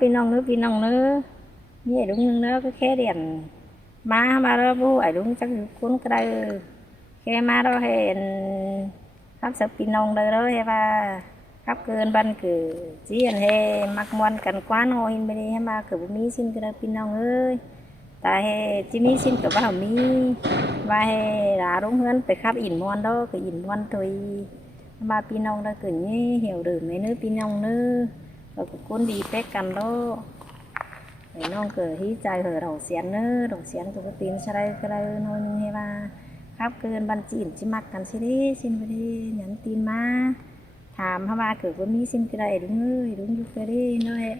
pin nong nữa như vậy đúng nữa cái khe đèn mà đó bố ấy đúng chắc cuốn cái đây khe mà đó hẹn khắp sập pin nong đây đó hay ba khắp cơn ban cử chỉ anh hay mặc mòn cần quá nồi bên đây hay mà cử mi xin cái đây pin nong ơi tại chỉ mi xin cử bao mi và hay là đúng hơn phải khắp ỉn mòn đó cái ỉn mòn thôi mà pin nong đó cử như hiểu được mấy nữa pin nong nữa rồi cuốn đi pek cần đó để non cờ hí trái hở đầu xén của cái tin sau đây cái đây non hay ba khắp cơn ban chỉ chỉ mặc cần xin về đi nhắn tin mà thàm ha ba cử với mi xin cái đây đúng ơi đúng giúp cái đi nó hệ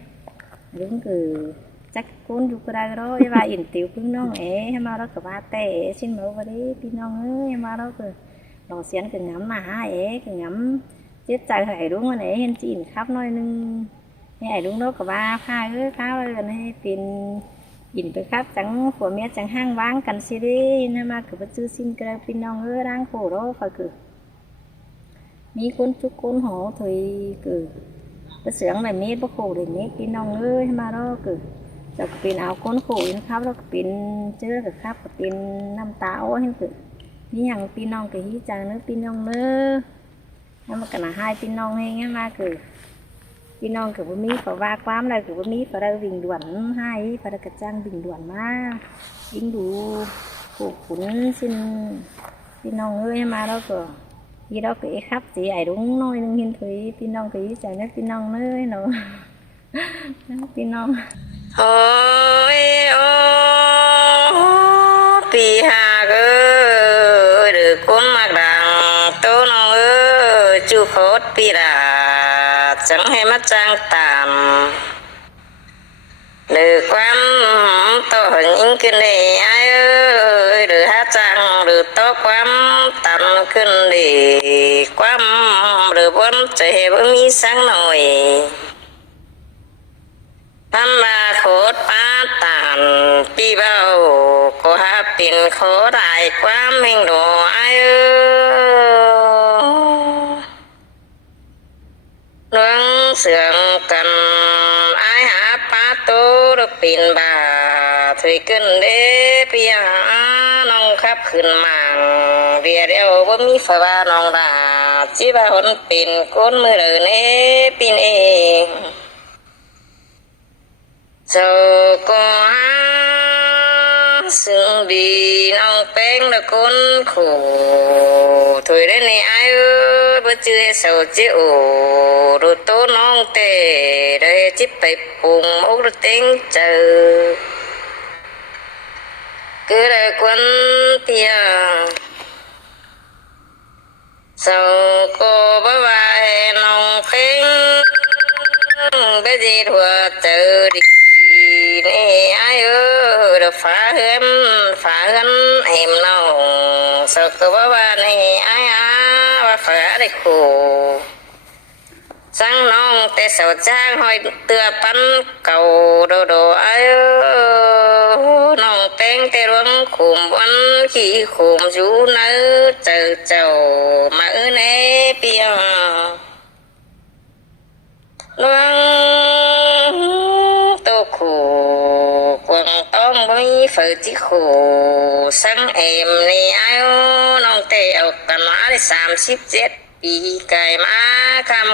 đúng cử chắc cuốn giúp cái đây đó và ỉn tiểu cứng non ấy hay mà đó cử ba tệ xin mẫu vào đi tin non ơi hay mà đó cử đầu xén cử ngắm mà ha ấy cử ngắm chết trái hở đúng rồi ấy hen chỉ khắp nói nưng hay đúng đó có ba pha ơi phá gần hay tiền nhìn tôi khắp trắng của mẹ trắng hang váng cần xe đi nên mà cứ chưa xin cái pin nong ơi đang khổ đó phải cử mi cuốn chút cuốn hổ thì cử cái sướng này mi bốc khổ để mi pin nong ơi mà đó cử rồi pin áo cuốn khổ nó khắp đó pin chưa được khắp pin năm táo hay cử mi hàng pin nong cái hí chàng nữa pin nong nữa nhưng mà cả là hai pin nong hay nghe mà cử pin non của mi phải va quám đây của mi phải đây bình luận hai phải đây cái trang bình luận mà dính đủ của cuốn xin pin non ơi mà đó cửa gì đó cái khắp gì ấy đúng nói nhưng hiên thủy pin non cái chẳng biết pin non nữa nó pin non ôi ô pi hà ơi được cuốn mặc đằng tô nó ơi chú khốt pi là chẳng hay mắt trang tạm được quan tổ những cái này ai ơi được hát trang được to quan tạm kinh để quan được bốn trẻ bữa mi sáng nổi tham ma khổ ba tàn pi bao có hát pin khổ đại quá mình đồ ai ơi nương sườn cần ai há pa tô được pin bà thủy kinh đế pia nông khắp khẩn màng bia đeo bấm mi phà ba nông đà chỉ ba hôn pin côn mưa đời nế pin e giờ có sương đi nông bén là con khổ thôi đấy này ai ơi bữa trưa sầu chịu rồi tốt nông tệ đây chỉ phải cùng ốc rồi tiếng chờ cứ đây quân tia sau cô bye bye nông bén bây giờ thua chờ đi nè ai ơi được phá hơn em nào sợ cơ ba này ai ba phá để khổ sáng nong tê sầu trang hỏi tựa bắn cầu đồ ai nong tên tê luôn khủng bắn khi khủng chú nỡ chờ mở nè bia luôn tô khổ quăng tóm với phơi chỉ khổ sáng em này ai nong tê ở cần má để xàm ship chết bị cài má cam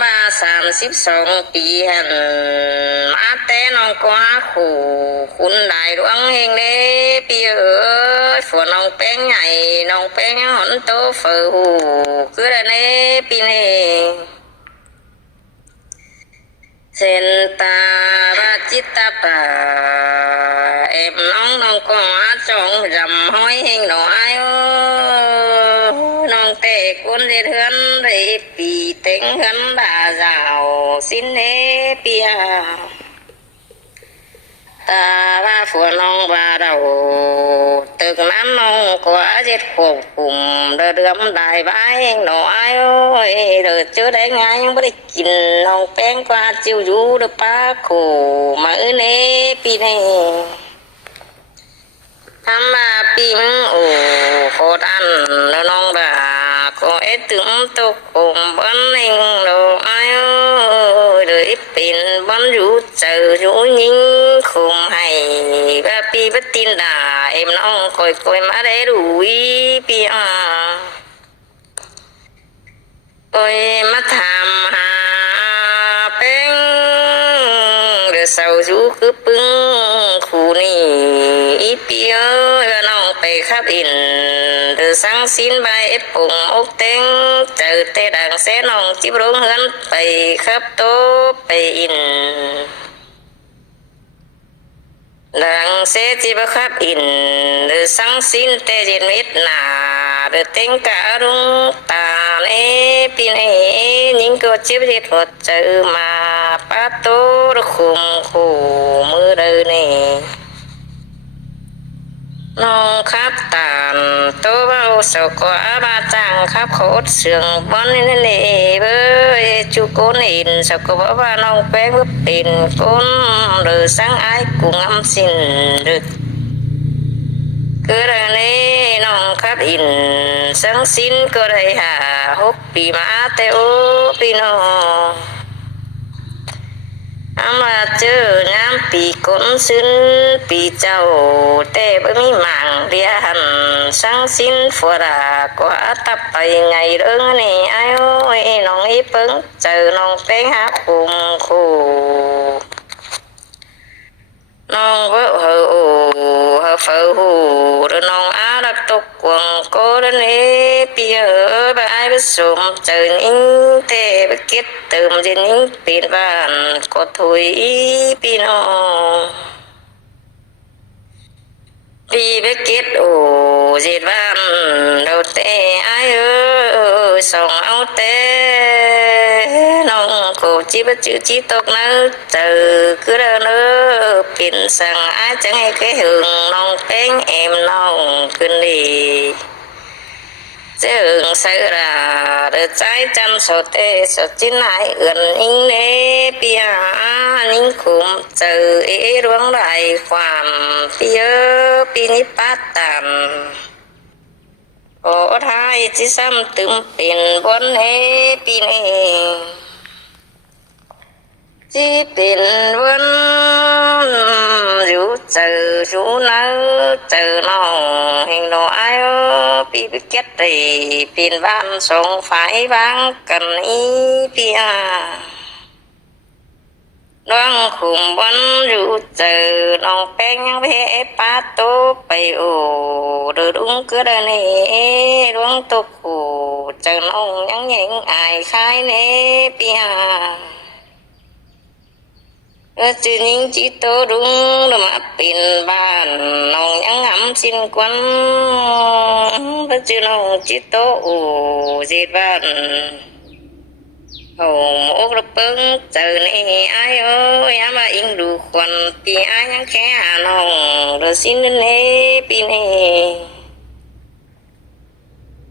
ba xàm ship song bị hành má té nong quá khổ khun đại đoán hình đế bia ơi phù nong bén nhảy nong bén hòn tô phở hù cứ là nế pin hè sen ta ba chít ta bà em nong có trong rầm hoi hình nó ai nong tê cuốn liệt hơn để bị tính hơn bà rào xin nế bia ta ba phù nong ba đầu từ năm nong quá giết khổ cùng đờ đấm đại bái nó ai ơi rồi chưa đấy ngay nhưng mới chín nong bén qua chiều du được ba khổ mở nế pi này tham ma pin ổ khổ ăn nó nong bà có ấy tưởng tục cùng bấn hình đồ ai ơi เลยเป็นบอนอยู่เจออยู่ยิงคุมให้ว่าปีบัตินดาเอ็มน้องคอยมาได้รู้ปีคอยมาทำหาเป็นเดือเสาอยู่คือปึ้งคู่นี่ปีเอ้ยว่าน้องไปขับอินเดือสังสินใบเอฟปุ่งอกเต็งเจอแต่ดังเสน้องจิบรงเฮือนไปขับโตไปอินดังเสจิบขับอินเดือสังสินแต่เย็นมิดหนาเดือเต็งกะรุงตาเอปีเนยิงก็จิบที่ถดเจอมาปะโตระคุมคู่มือเดินเนน้องครับตานโตเบาสกออาบาจังครับโคตรเสียงบอนนี่เน่เบ้ยจูโกนอินสกบอกว่าน้องแป้งเป็นคนหรือสังไอกุ้งอำสินดึกคือเรื่องนี้น้องครับอินสังสินก็ได้6 ปีมาแต่โอพี่น้องมาเจองามปีก้นซึ้นปีเจ้าแต่บ่มีหมางเดียหันสังสินฟัวดากว่าตับไปไงเรื่องนี้ไอ้โอ้ยน้องอีเปิ้งเจอน้องเป็นหาคุมคู่น้องเวอโอเฮเฟอหูหรือน้องอาดักตกกวงโกดนี้ปีเอ๋ยไปไอ้ไปสมเจอนิ่งเตะไปเก็ตเติมจะนิ่งปีนบ้านก็ถุยพี่น้องปีไปเก็ตโอเจ็ดบ้านเราเตะไอ้เอ๋ยส่งเอาเตะน้องกูจีบจื้อจีตกเนื้อเจอคือเดินเนื้อปิ่นสั่งไอ้จังให้cái hưởngน้องเป็นemน้องขึ้นดีจะหึงใส่ละเดือดใจจำสดเอสดจิ้นไหนเอื่อนนิ่งเนปียนิ่งคุ้มเจอเอร้วงไรความปีเอปีนิปัตตันโอ้ทายจิซ้ำตึมเป็นบนเฮปีนี้จีเป็นวันอยู่เจออยู่เนื้อเจอน้องเห็นน้อยปีไปเก็ตตีเป็นบ้านส่งฝ่ายบางกันอีปีน้องขุมบนอยู่เจอน้องเป็นยังเพปาโตไปโอเดือดุ้งก็เดินเอดวงตกหูเจอน้องยังยังอายคายเนปีจือนิ่งจีโตดุงมาเป็นบ้านน้องยังหำสิ้นควันจือน้องจีโตโอเจ็ดบ้านโอ้โมกระเปิ้งเจอนี่ไอ้เอ้ยมาอิงดูควันปีไอ้ยังแค่น้องเดือสิ้นเน่ปีนี้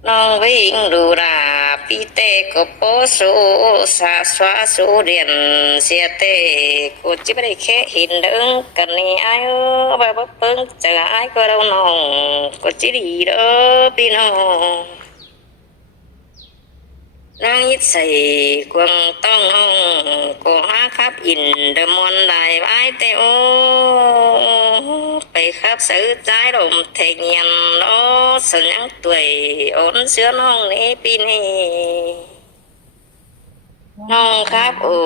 น้องวิ่งดูราปีเตก็โปสูสาสวาสูเรียนเสียเตกูจิบได้แค่หินเดิงกันนี่ไอ้แบบเปิ้งเจอไอ้ก็เราน้องก็จิดีเด้อพี่น้องร่างยิดใส่กวงต้องน้องก็หาครับอินเดมอนได้ไว้แต่โอไปครับซื้อใจลมเทียนล้อสัญญาตัวอ่อนเสือน้องนี้ปีนี้น้องครับโอ้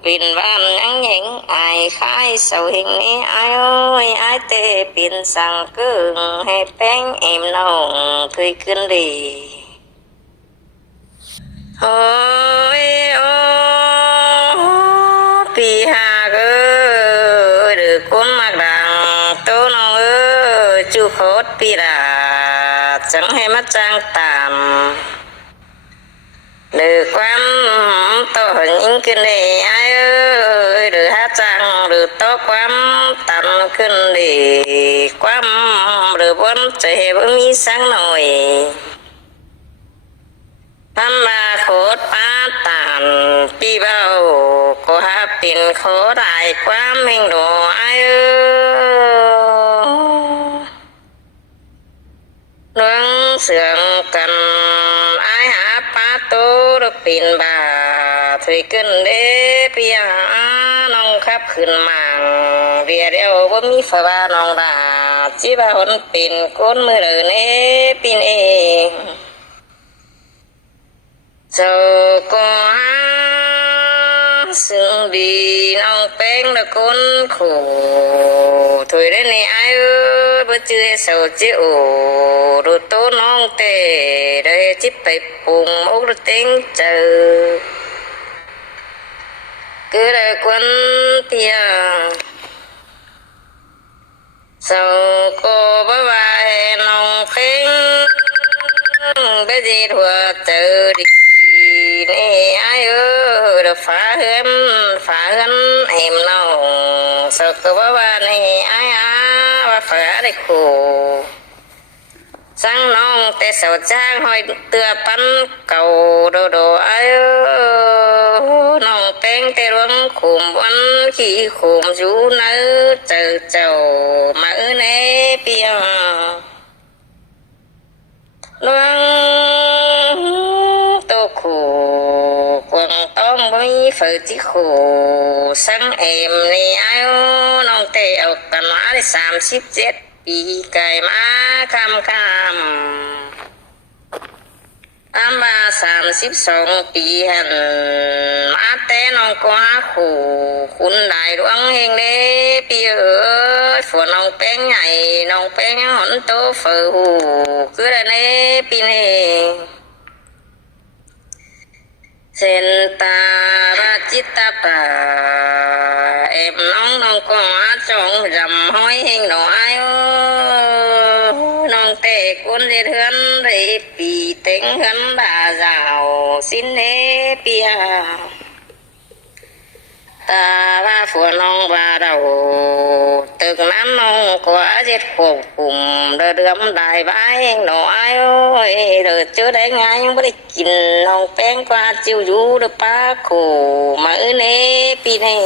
เป็นบ้านยังหญิงอายคายเสาหิงนี้อายเอ้ยอายเตเป็นสั่งกึ่งให้แป้งเอ็มน้องเคยขึ้นดีโอ้ยโอ้ปีหากเอ้ยหรือคนมากดังโตน้องเอ้ยจูโคตรปีดาจังให้มาจ้างตามหรือความโตยิ่งขึ้นดีไอ้เอ้ยหรือหาจังหรือโตความตันขึ้นดีความหรือบนใจบ่มีสักหน่อยทำมาโคตรป้าตานปีเบาก็หาเป็นโคได้ความเฮงดอไอ้เอ้เรื่องเสื่องกันไอ้หาป้าโตรปินบาป ถุยขึ้นเด้ปียน้องขับขึ้นมาเรียเดียวบ่มีฝาบ้าน้องดาจีบาหนเป็นก้นมือเลยเน่ปีนเองเจ้าก็หาซึ่งดีน้องแป้งตะก้นขู่ถุยได้ในไอ้บ่เจอเสาเจ้าดูโตน้องเตะได้จิบไปปุ่งมุกเต็งเจอcứ đời quân tia sau cô bá vai nông khinh cái gì thua tự đi nè ai ơi được phá hân em nông sau cô bá vai nè ai và phá để khổ sang nông tê sầu trang hồi tựa bắn cầu đồ đồ ai nông tên tê ruộng khủng bắn khi khủng chú nỡ chờ chầu mà ư nê bia loang tô khổ quăng tông bấy phở chỉ khổ sang em nè ai nông tê ở tận má để xàm xít chếtปีไก่มาคำอันมา32 ปีหันมาแต่น้องกว่าขู่คุณได้ดวงเฮงเด้ปีเอ๋ยฝนน้องแป้งใหญ่น้องแป้งหอนโตเฟือหูคือได้เน่ปีนี้เส้นตาบาจิตตาปาเอ็มน้องก็จงรำห้อยเฮงหน่อยน้องเตะกุนเดือนได้ปีเต็งเหินดาเจ้าสิ้นเนเปียตาว่าฝนน้องว่าเราตึกน้ำน้องก็เจ็ดขวบกลุ่มเดือมได้ใบเฮงหน่อยเดือเจอได้ไงยังไม่ได้กินน้องแป้งกว่าจิ๋วอยู่เดือป้าโขมาเนปีนี้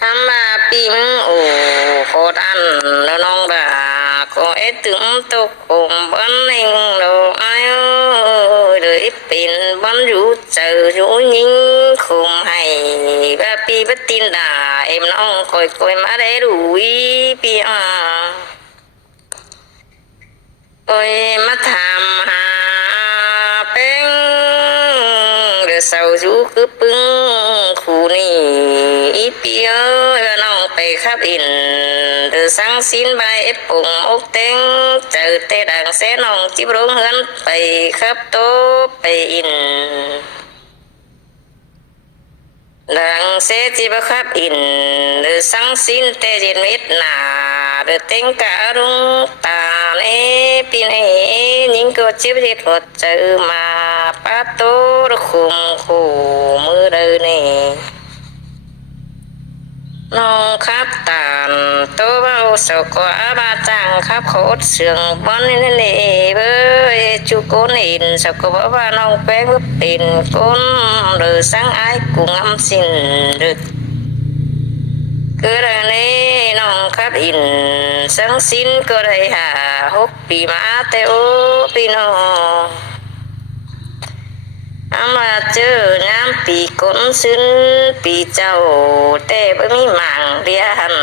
ทำมาปีมโอ้โคตรอันแล้วน้องด่าก็เอ็ดถึงตกผมบ้านเองเราไอ้เลยเป็นบ้านอยู่เจออยู่ยิงคุมให้แบบปีบัดตินด่าเอ็มน้องคอยมาได้ดูปีคอยมาทำหาเป็นเดือดเศร้าอยู่คือปึ้งคู่นี้อีเปียน้องไปขับอินเดือสังสินใบปุ่งอกเต็งเจอเตะดังเสน้องจิบร้องเฮือนไปขับโตไปอินดังเสจิบขับอินเดือสังสินเตะเย็นมิดหนาเดือเต็งกะรุงตาเนปีนี้ยิงก็จิบจิตหดเจอมาป้าโตระคุมคู่มือเดินนี่น้องขับตานโตเบาสกว่าบาจังขับโคตรเสียงบอนนี่นี่เบ้ยจูโกนอินสกว่าน้องแป้งเป็นคนหรือสังไอ้กุ้งอำสินดึกคือเรื่องนี้น้องขับอินสังสินก็ได้6 ปีมาแต่โอปีน้องมาเจองามปีก้นซึ้นปีเจ้าแต่บ่มีหมางเดียหัน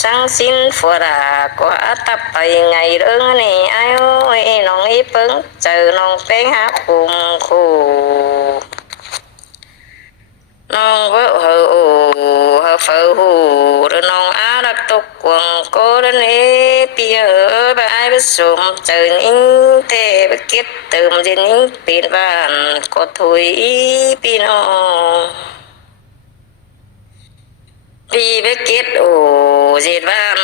สังสินฟัวดากว่าตับไปไงเรื่องนี้ไอ้โอ้ยน้องอีเปิ้งเจอน้องแป้งหาคุมคู่น้องเวอเฮอโอเฮอเฟอหูหรือน้องอาดักตกกวงโกดนี้ปีเออไปไอ้ไปสมเจอนิ่งเตะไปเก็บเติมจะนิ่งเป็นบ้านก็ถุยปีน้องปีไปเก็บโอ้เจ็ดบ้าน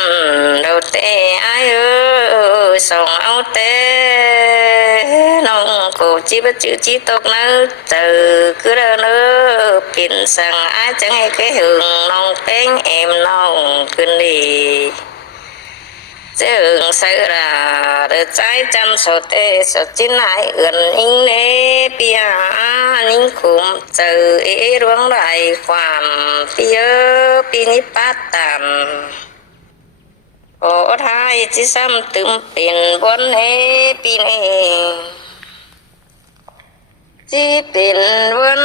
เราเตะไอ้เออส่งเอาเตะน้องกูจีบจื้อจีตกนึกเจอคือเดินเออเป็นสั่งไอ้จังให้cái hưởngน้องเป้งเอ็มน้องขึ้นดีจะหึงใส่ราเดือดใจจันสดเตสดจิ้นไหนเอื่อนนิ่งเนปียนิ่งคุมเจอร้วงไหลความปีเออปีนี้ป้าตันโอ้ท้ายที่ซ้ำตึมเป็นบนเนปีนี้ chỉ biển vân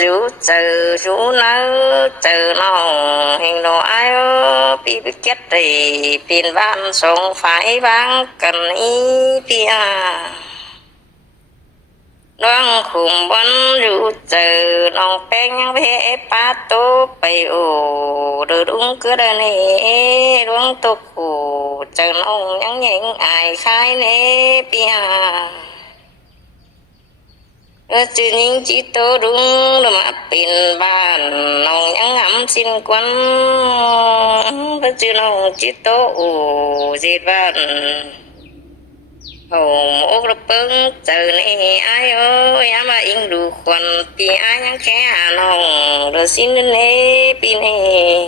rủ chờ rủ nỡ chờ nó hình đồ ai ơ bị kết thì biển van sống phải vang cần ý bia đoan khủng bắn rủ chờ lòng bén nhang về pa tô bay ồ đồ đúng cứ đời này đúng tô khổ chờ nông nhang nheng ai khai nè bia chứ những chỉ tô đúng là mà pin bàn nông nhang ngắm xin quân chứ nông chỉ tô ồ dệt bàn mô rập bưng chờ này ai ơi em mà in đủ quần thì ai nhang khẽ nông rồi xin đến nè pin nè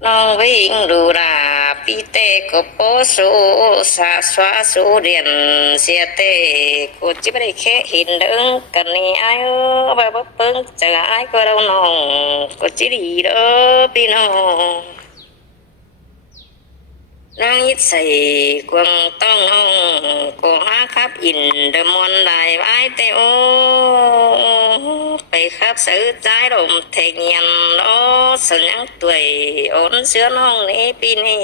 nông với in đủ là pi tê có bố số xa xóa số điện xe tê cô chỉ phải khẽ hình đứng cần này ai ơi bà bấp bưng chờ ai có đâu nông cô chỉ đi đó pin nông đang ít say quăng tông hông cô hát khắp in đờ mòn đài bãi tê ô phải khắp sự trái đồng thể nhận đó sự nhắn tuổi ổn xưa nông nế pin nê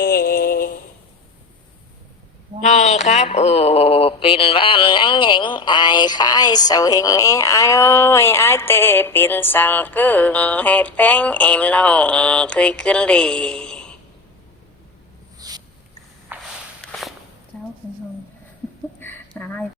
nông khắp ồ pin van nhắn nhánh ai khai sầu hình nế ai ơi ai tê pin sang cưng hay bánh em nông cười cưng đi